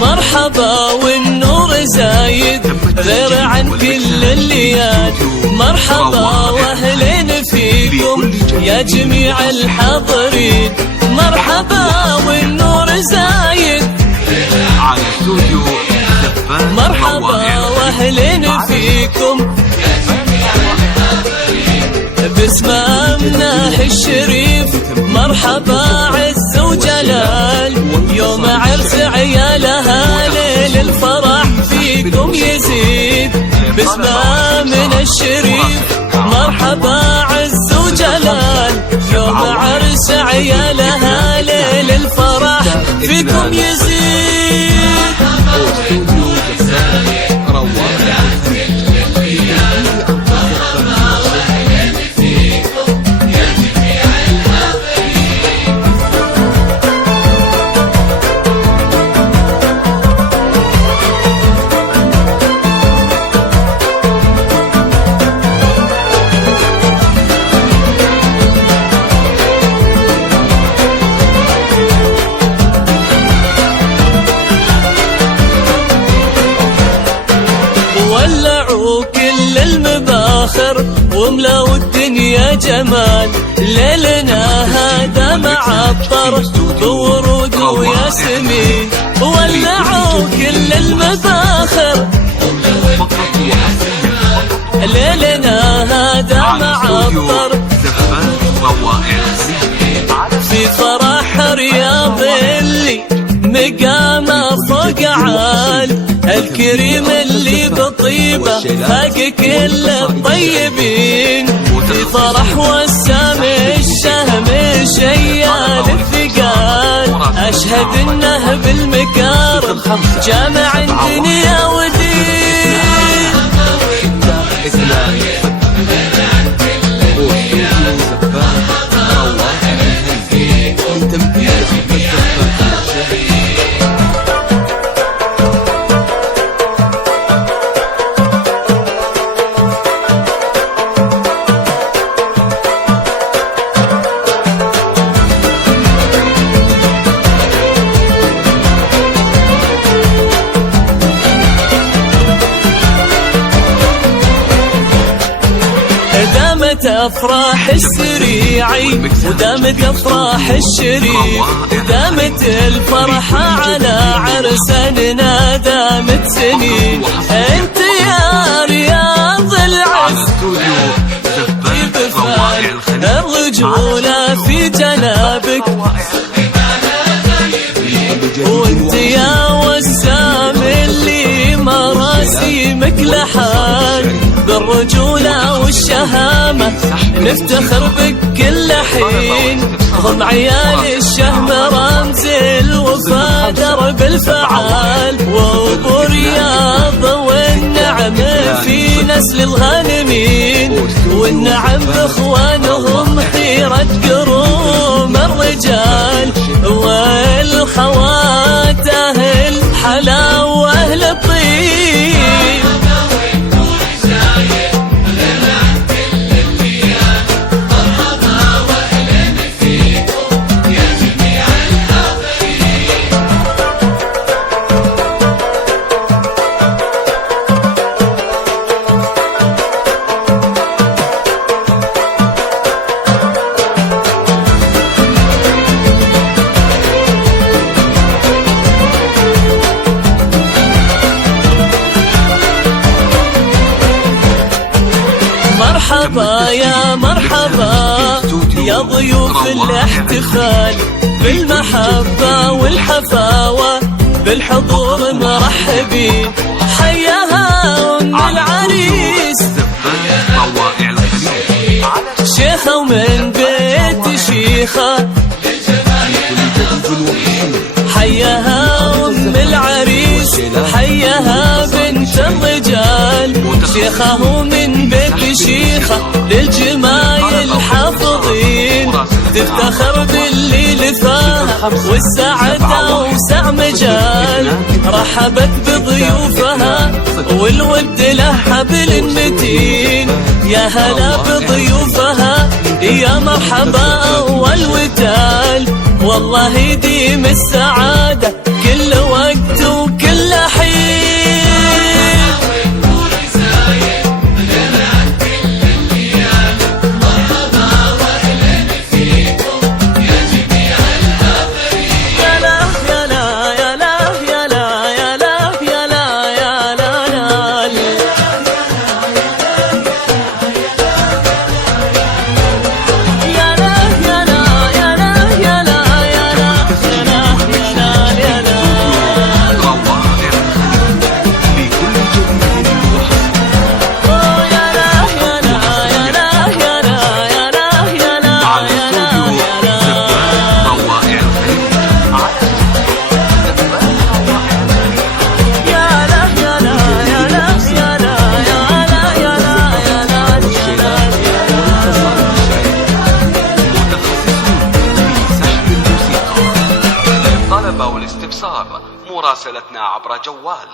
مرحبا والنور زايد غير عن كل الليال. مرحبا واهلين فيكم يا جميع الحاضرين. مرحبا والنور زايد على استوديو زفان. مرحبا واهلين فيكم باسم امنه الشريف. مرحبا عز وجلال يوم عرس عيالها ليل الفرح فيكم يزيد. باسم امنه الشريف مرحبا عز وجلال يوم عرس عيالها ليل الفرح فيكم يزيد. ولعوا كل المباخر وملوا الدنيا جمال. ليلنا هذا معطر بورود وياسمين. ولعوا كل المباخر ليلنا هذا معطر في فرح رياض اللي مقامه فوق عال. الكريم اللي بطيبه فاق كل الطيبين. في فرح وسام الشهم شيال الثقال. اشهد انه بالمكارم جامع دنيا ودين. دامت افراح السريعي ودامت افراح الشريف. دامت الفرحة على عرسنا دامت سنين. انت يا رياض العز الرجولة في جنابك. وانت يا وسام اللي مراسيمك لحال. بالرجولة والشهامة نفتخر بك كل حين. هم عيال الشهم رمز الوفا درب الفعال. وابو رياض والنعم في نسل الغانمين. والنعم باخوانهم خيرة قروم الرجال. والخوات اهل حلا واهل الطين. مرحبا يا مرحبا ضيوف الاحتفال بالمحبة والحفاوة بالحضور مرحبين. حياها أم العريس شيخة ومن بيت شيخة، حياها أم العريس حياها بنت الرجال، شيخة ومن بيت شيخة للجمايل حافظين، تفتخر باللي لفاها والسعادة وسع مجال. رحبت بضيوفها والود له حبل المتين، يا هلا بضيوفها يا مرحبا والودال. والله يديم السعادة كل وقت وكل حين. والاستفسار مراسلتنا عبر جوال